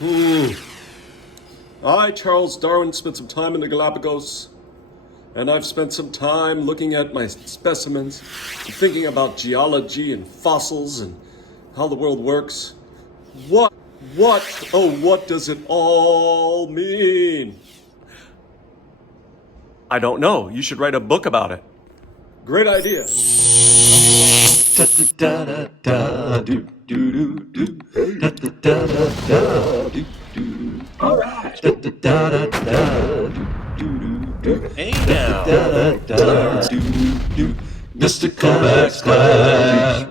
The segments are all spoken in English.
I, Charles Darwin, spent some time in the Galapagos, and I've spent some time looking at my specimens and thinking about geology and fossils and how the world works. What does it all mean? I don't know. You should write a book about it. Great idea. All right. Hey now. Mr. Kovacs class.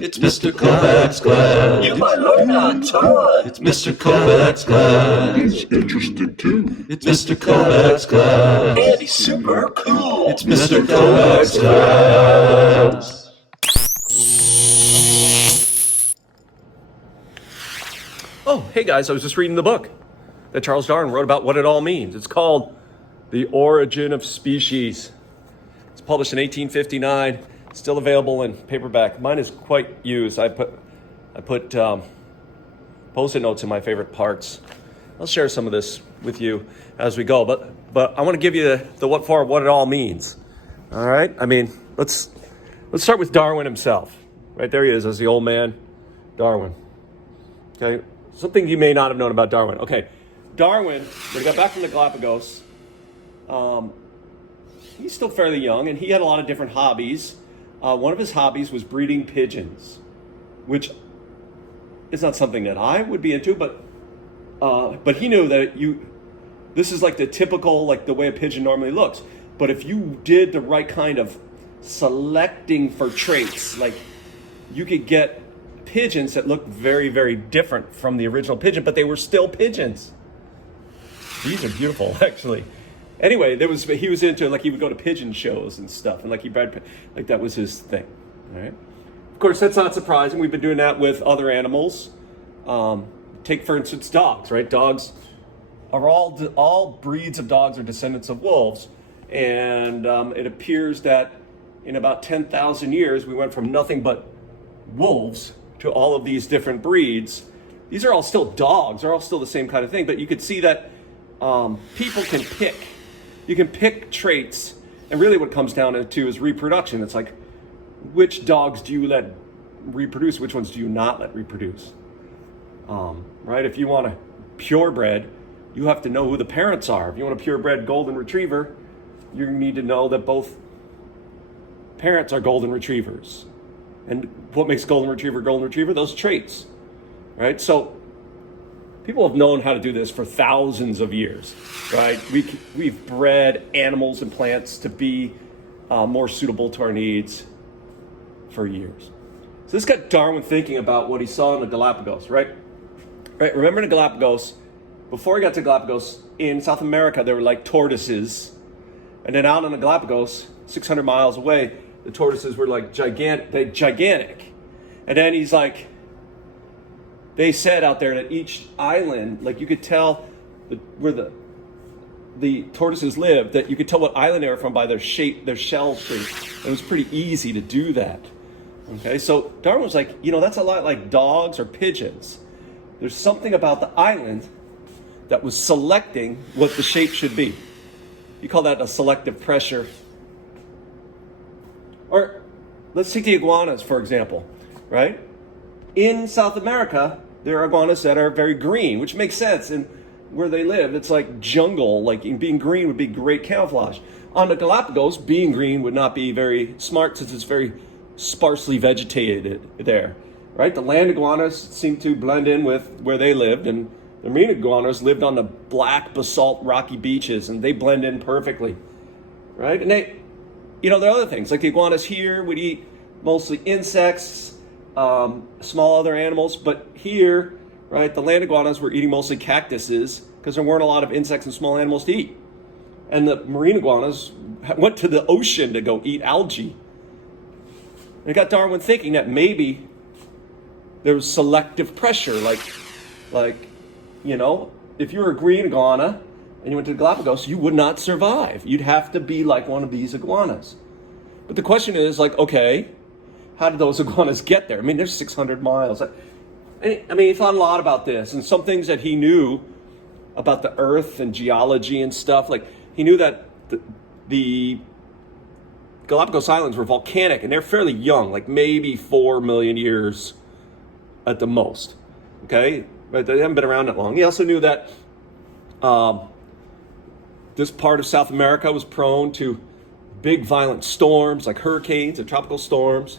It's Mr. Kovacs class. You might learn a ton. It's Mr. Kovacs class. He's interested too. It's Mr. Kovacs class. And he's super cool. It's Mr. Kovacs class. Oh, hey guys, I was just reading the book that Charles Darwin wrote about what it all means. It's called The Origin of Species. It's published in 1859, still available in paperback. Mine is quite used. I put Post-it notes in my favorite parts. I'll share some of this with you as we go, but I want to give you the what it all means. All right? I mean, let's start with Darwin himself. Right there he is, as the old man, Darwin. Okay? Something you may not have known about Darwin. Okay, Darwin, when he got back from the Galapagos, he's still fairly young, and he had a lot of different hobbies. One of his hobbies was breeding pigeons, which is not something that I would be into, but he knew that this is like the typical, like the way a pigeon normally looks. But if you did the right kind of selecting for traits, like you could get pigeons that looked very, very different from the original pigeon, but they were still pigeons. These are beautiful, actually. Anyway, he was into, like, he would go to pigeon shows and stuff, and like he bred, like that was his thing. All right. Of course, that's not surprising. We've been doing that with other animals. Take, for instance, dogs. Right? Dogs are all breeds of dogs are descendants of wolves, and it appears that in about 10,000 years, we went from nothing but wolves to all of these different breeds. These are all still dogs. They're all still the same kind of thing, but you could see that people can pick. You can pick traits, and really what it comes down to is reproduction. It's like, which dogs do you let reproduce? Which ones do you not let reproduce? Right? If you want a purebred, you have to know who the parents are. If you want a purebred golden retriever, you need to know that both parents are golden retrievers. And what makes golden retriever? Those traits, right? So people have known how to do this for thousands of years, right? We've bred animals and plants to be more suitable to our needs for years. So this got Darwin thinking about what he saw in the Galapagos, right? Right. Remember the Galapagos, before he got to Galapagos, in South America, there were like tortoises. And then out on the Galapagos, 600 miles away, the tortoises were like gigantic. And then he's like, they said out there that each island, like you could tell where the tortoises lived, that you could tell what island they were from by their shape, their shell shape. It was pretty easy to do that. Okay, so Darwin was like, that's a lot like dogs or pigeons. There's something about the island that was selecting what the shape should be. You call that a selective pressure. Or let's take the iguanas, for example, right? In South America, there are iguanas that are very green, which makes sense. And where they live, it's like jungle, like being green would be great camouflage. On the Galapagos, being green would not be very smart since it's very sparsely vegetated there, right? The land iguanas seem to blend in with where they lived, and the marine iguanas lived on the black basalt rocky beaches, and they blend in perfectly, right? And they, there are other things, like the iguanas here would eat mostly insects, small other animals, but here, right, the land iguanas were eating mostly cactuses because there weren't a lot of insects and small animals to eat. And the marine iguanas went to the ocean to go eat algae. And it got Darwin thinking that maybe there was selective pressure, like if you were a green iguana and you went to the Galapagos, you would not survive. You'd have to be like one of these iguanas. But the question is, like, okay, how did those iguanas get there? I mean, there's 600 miles. And I mean, he thought a lot about this, and some things that he knew about the Earth and geology and stuff. Like, he knew that the Galapagos Islands were volcanic, and they're fairly young, like maybe 4 million years at the most. Okay, but they haven't been around that long. He also knew that this part of South America was prone to big violent storms like hurricanes and tropical storms.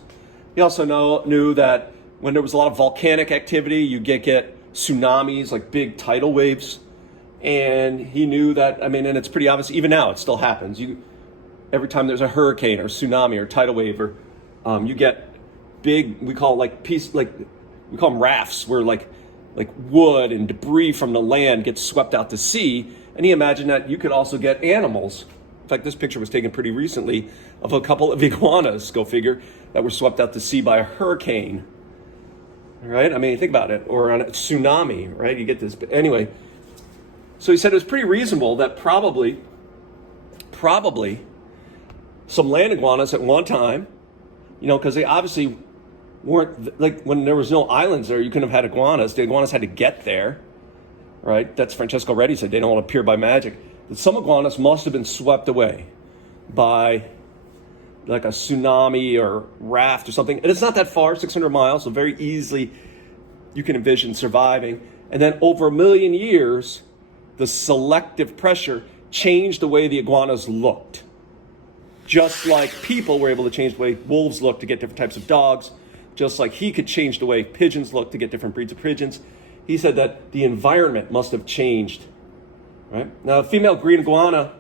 He also knew that when there was a lot of volcanic activity, you get tsunamis, like big tidal waves. And he knew that, I mean, and it's pretty obvious, even now it still happens. Every time there's a hurricane or tsunami or tidal wave, or you get big, we call them rafts, where like wood and debris from the land gets swept out to sea. And he imagined that you could also get animals. In fact, this picture was taken pretty recently of a couple of iguanas, go figure, that were swept out to sea by a hurricane. Right? I mean, think about it. Or on a tsunami, right? You get this. But anyway, so he said it was pretty reasonable that probably some land iguanas at one time, because they obviously weren't, like, when there was no islands there, you couldn't have had iguanas. The iguanas had to get there, right? That's Francesco Redi said, they don't want to appear by magic. That some iguanas must have been swept away by like a tsunami or raft or something. And it's not that far, 600 miles, so very easily you can envision surviving. And then over 1 million years, the selective pressure changed the way the iguanas looked. Just like people were able to change the way wolves look to get different types of dogs, just like he could change the way pigeons look to get different breeds of pigeons. He said that the environment must have changed. Right? Now, a female green iguana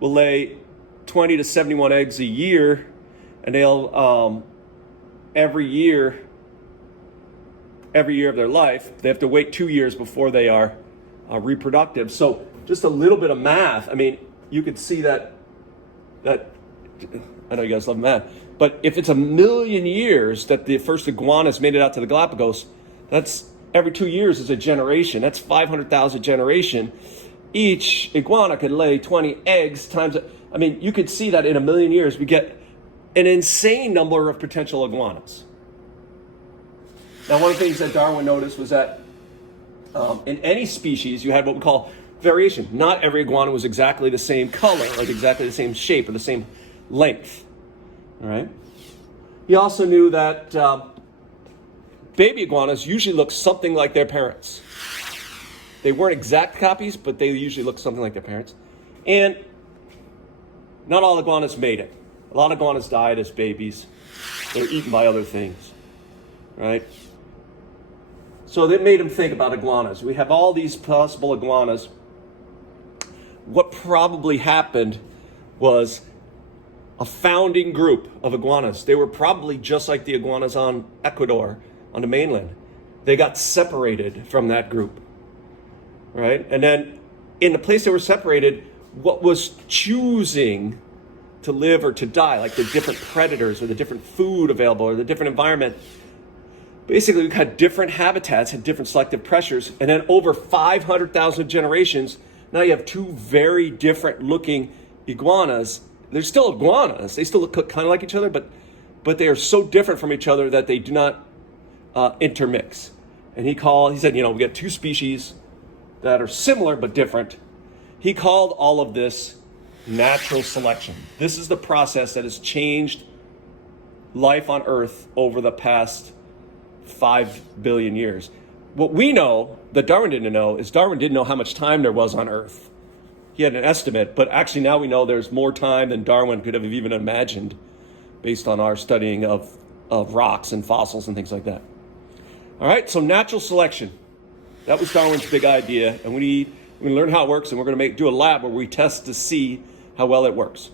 will lay 20 to 71 eggs a year, and they'll every year of their life, they have to wait 2 years before they are reproductive. So just a little bit of math. I mean, you could see that I know you guys love math, but if it's 1 million years that the first iguanas made it out to the Galapagos, that's every 2 years is a generation. That's 500,000 generation. Each iguana could lay 20 eggs times. I mean, you could see that in 1 million years, we get an insane number of potential iguanas. Now, one of the things that Darwin noticed was that in any species, you had what we call variation. Not every iguana was exactly the same color, like exactly the same shape or the same length. All right. He also knew that baby iguanas usually look something like their parents. They weren't exact copies, but they usually look something like their parents. And not all iguanas made it. A lot of iguanas died as babies. They were eaten by other things. Right? So that made him think about iguanas. We have all these possible iguanas. What probably happened was a founding group of iguanas. They were probably just like the iguanas on Ecuador, on the mainland. They got separated from that group. Right? And then in the place they were separated, what was choosing to live or to die, like the different predators or the different food available or the different environment, basically we had different habitats and different selective pressures. And then over 500,000 generations, now you have two very different looking iguanas. They're still iguanas. They still look kind of like each other, but they are so different from each other that they do not intermix. And he said, we got two species that are similar but different. He called all of this natural selection. This is the process that has changed life on Earth over the past 5 billion years. What we know that Darwin didn't know is Darwin didn't know how much time there was on Earth. He had an estimate, but actually now we know there's more time than Darwin could have even imagined based on our studying of rocks and fossils and things like that. All right, so natural selection. That was Darwin's big idea, and we learn how it works, and we're going to do a lab where we test to see how well it works.